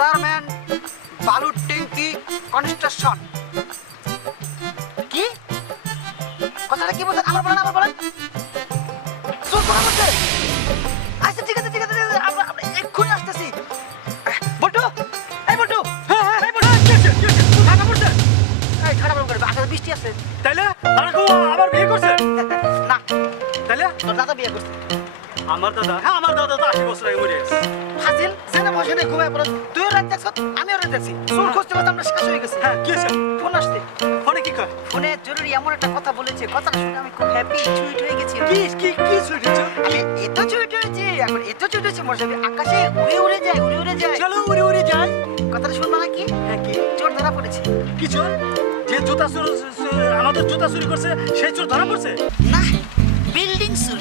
Garment বালুর ট্যাঙ্কি construction কি? কথাটা কি বলছেন? আমার বলেন আমার বলেন। জোর করা বলছে। আচ্ছা ঠিক আছে ঠিক আছে আমরা আমরা এক্ষুনি আসতেছি। বটু এই বটু হ্যাঁ হ্যাঁ পড়বে আকাশে বৃষ্টি আছে। তাইলে আবার বিয়ে করছে। না তাইলে? তোর দাদা বিয়ে করছে। আমার দাদা হ্যাঁ আমার দাদা তো আশি বছর আগে মরে গেছে। ফাজিল জেনে বসে নেই ঘুমায় পড়ে তুইও রাত দেখছ আমিও রাত দেখছি। চুল খুঁজতে খুঁজতে আমরা শেষ হয়ে গেছি। হ্যাঁ কি হয়েছে? ফোন আসছে। ফোনে কি কয়? ফোনে জরুরি এমন একটা কথা বলেছে কথাটা শুনে আমি খুব হ্যাপি চুইট হয়ে গেছি কি কি কি সুইট হচ্ছে আমি এত চুইট হয়েছি এখন এত চুইট হয়েছে মরে যাবে আকাশে উড়ে উড়ে যায় উড়ে উড়ে যায়। চলো উড়ে উড়ে যাই। কথাটা শুনবা নাকি? হ্যাঁ কি? চোর ধরা পড়েছে। কি চোর? যে জুতা চুরি আমাদের জুতা চুরি করছে সেই চোর ধরা পড়ছে? না বিল্ডিং সুর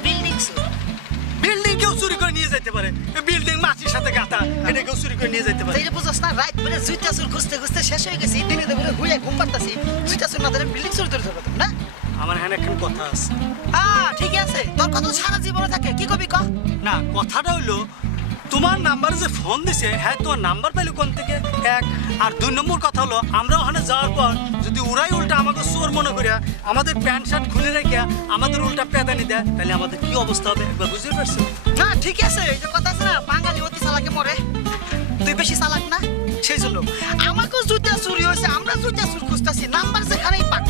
চুরি যেতে পারে বিল্ডিং মাছির সাথে গাঁথা এটা কেউ চুরি করে নিয়ে পারে। তাইলে বুঝছ না রাত বেড়ে জুইতা সুর খুঁজতে খুঁজতে শেষ হয়ে গেছি দিনে দেবরে ঘুরে ঘুম পারতাছি জুইতা সুর না ধরে বিল্ডিং সুর ধরে না আমার হ্যাঁ কথা আছে। হ্যাঁ ঠিকই আছে তোর কথা সারা জীবনে থাকে কি কবি ক? না কথাটা হইল তোমার নাম্বারে যে ফোন দিছে হ্যাঁ তোমার নাম্বার পাইলো কোন থেকে? এক আর দুই নম্বর কথা হলো আমরা ওখানে যাওয়ার পর যদি ওরাই উল্টা আমাকে চোর মনে করিয়া আমাদের প্যান্ট শার্ট খুলে রেখে আমাদের উল্টা পেদানি দেয় তাহলে আমাদের কি অবস্থা হবে? একবার বুঝতে পারছ? না, ঠিক আছে, এই যে কথা আছে না, বাঙালি অতি চালাকে মরে তুই বেশি চালাক না, সেই জন্য। আমাকেও জুতা চুরি হয়েছে, আমরা জুতা চুর খুঁজতেছি, নাম্বার যেখানেই পাক।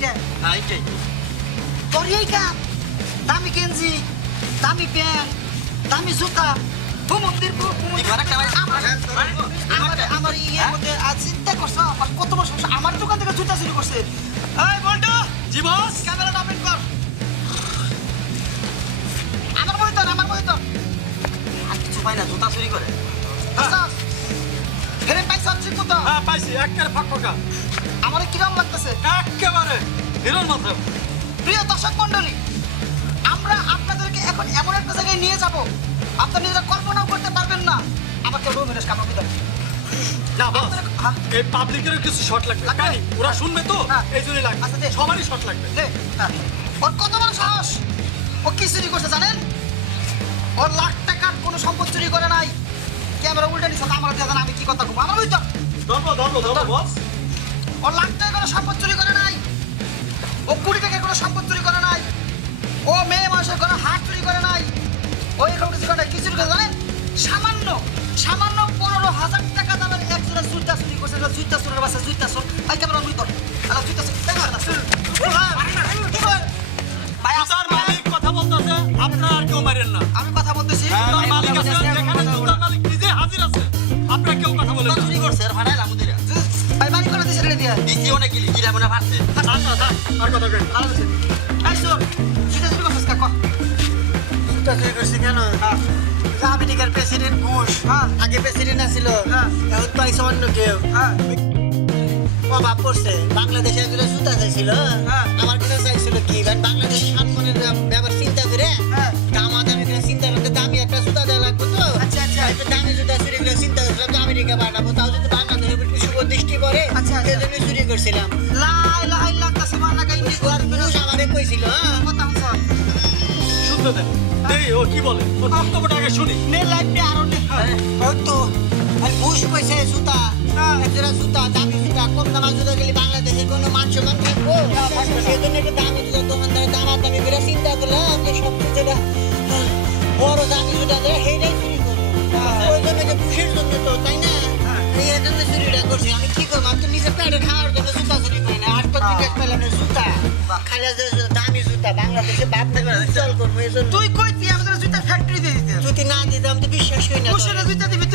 এটা তোর এই কাম দামি গেঞ্জি দামি প্যান্ট দামি জুতা আমার ইয়ের মধ্যে আজ চিন্তা করছ কত বড় সমস্যা আমার দোকান থেকে জুতা চুরি করছে। এই বল্টু! জি বস ক্যামেরাটা অপেন কর। আমার মনে তোর আমার মনে তোর। আর কিছু পাই না জুতা চুরি করে। ফেরে পাইছ ঠিক মতো হ্যাঁ পাইছি একেবারে ফাঁক। আমার কিরম হিরোর প্রিয় দর্শক মন্ডলী আমরা আপনাদেরকে এখন এমন একটা জায়গায় নিয়ে যাব আপনারা নিজেরা কল্পনাও করতে পারবেন না। আমাকে না বস হ্যাঁ। এই পাবলিকের কিছু শর্ট লাগবে। লাগবে? কানি ওরা শুনবে তো? হ্যাঁ। এই জন্যই লাগবে। আচ্ছা, সবারই শর্ট লাগবে। হ্যাঁ। ওর কত বড় সাহস? ও কি চুরি করছে জানেন? ওর লাখ টাকার কোনো সম্পদ চুরি করে নাই। ক্যামেরা উল্টে নিছে আমার দিয়ে আমি কি কথা বলব? আমার ওই তো ধরবো ধরবো ধরবো বস। ওর লাখ টাকা সম্পদ চুরি করে ও কুড়ি টাকা কোনো সম্পদ চুরি করে নাই। ও মেয়ে মানুষের কোনো হাট চুরি করে নাই। ও এরকম কিছু করে নাই। কি করে জানেন? সামান্য সামান্য পনেরো হাজার টাকা দামের এক জোড়া জুতা চুরি করছে। এটা চোরের বাসা জুতা চোর। ভাই কেমন আমি তো চোর জুতা চুরি দিয়ে দিছি অনেক গিলি গিলা মনে পারছে। আচ্ছা আচ্ছা আর কথা কেন ভালো আছে এই চোর চুরি করছিস কাকা জুতা চুরি করছে কেন? আমেরিকার প্রেসিডেন্ট বুশ হ্যাঁ। আগে প্রেসিডেন্ট আছিল। হ্যাঁ। এখন তো আইসে অন্য কেউ। হ্যাঁ। অভাব পড়ছে বাংলাদেশে এগুলো জুতা চাইছিল। আমার কাছে চাইছিল কি? কারণ বাংলাদেশের সম্মানের ব্যাপার চিন্তা করে। দামা করে চিন্তা করতে দামি একটা দেওয়া লাগবে তো। আচ্ছা, আচ্ছা। দামি জুতা চুরি চিন্তা করছিলাম যে আমেরিকা পাঠাবো তাও যদি দৃষ্টি পড়ে আচ্ছা, আচ্ছা। সেজন্য চুরি করছিলাম। আমারে কইছিল হ্যাঁ? শুনতে দেন এই ও কি বলে? ওর বক্তব্যটা আগে শুনি। নে লাইফে আরও নে। ওই তো আর বুশ কইছে জুতা। একজোড়া জুতা দামি জুতা কম দামা জুতা গেলে বাংলাদেশের কোনো মান সম্মান থাকব? সেজন্য একটু দামি জুতা দোকানদারে দামা দামি করে চিন্তা করলাম যে সব যেটা বড় দামি জুতা দেয় সেইটাই চুরি করব। ওই জন্য যে বুশের জন্য তো তাই না? এই জন্য চুরিটা করছি। আমি কি করব? আমি তো নিজের পেটে খাওয়ার জন্য জুতা চুরি করি না। আর তো বিদেশ পেলাম জুতা। খালি দামি জুতা। বাংলাদেশে বাদ থেকে চল করব তুই কই তুই আমাদের জুতা ফ্যাক্টরি দিয়ে দিতে? জুতি না দিতাম তো বিশ্বাস করি না জুতা দিবি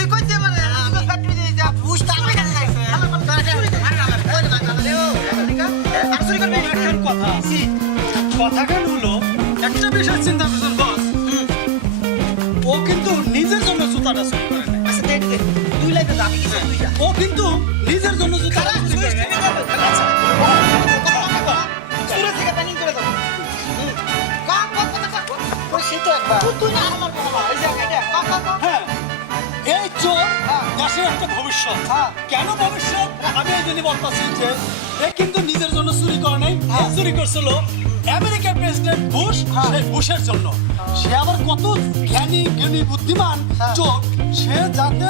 তুই না আমার বাবা এই যে এটা কম কম কম এই চোর। দেশের একটা ভবিষ্যৎ। কেন ভবিষ্যৎ? আমি এই জন্য বলতেছি যে এ কিন্তু নিজের জন্য চুরি করে নাই এ হ্যাঁ। চুরি করছিল আমেরিকার প্রেসিডেন্ট বুশ হ্যাঁ। সেই বুশের জন্য। সে আবার কত জ্ঞানী জ্ঞানী বুদ্ধিমান হ্যাঁ। চোর। সে যাতে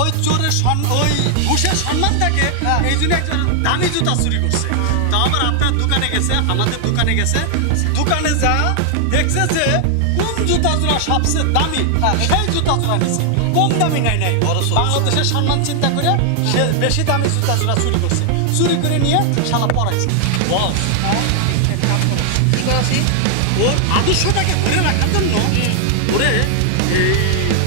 ওই চোরের সম্মান থাকে হ্যাঁ। এই জন্য একজন দামি জুতা চুরি করছে। তা আবার আপনার দোকানে গেছে আমাদের দোকানে গেছে। দোকানে যা দেখছে যে কোন জুতা জোড়া সবচেয়ে দামি হ্যাঁ। সেই জুতা জোড়া নিছে কম দামি নাই নাই। বাংলাদেশের সম্মান চিন্তা করে সে বেশি দামি জুতা জোড়া চুরি করছে। চুরি করে নিয়ে শালা পড়াইছে। বস ওর আদর্শটাকে ধরে রাখার জন্য ওরে এই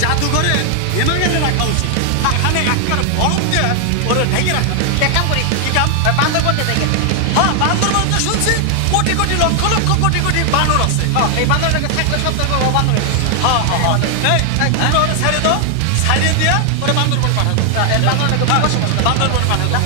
জাদুঘরে হেমাগারে রাখা উচিত। এখানে করে ভরক দিয়ে ওরে ঢেকে কাম করি। কাম? বান্দর করতে দেখে হ্যাঁ বান্দর বলতে শুনছি কোটি লক্ষ লক্ষ কোটি কোটি বানর আছে। হ্যাঁ এই বান্দরটাকে থাকলে সব তো বান্দর হ্যাঁ হ্যাঁ হ্যাঁ এই তোমরা ওরে ছেড়ে দাও ছাড়িয়ে দিয়া ওরে বান্দরবন পাঠাও হ্যাঁ, বান্দরটাকে হ্যাঁ, বান্দরবন পাঠাও না।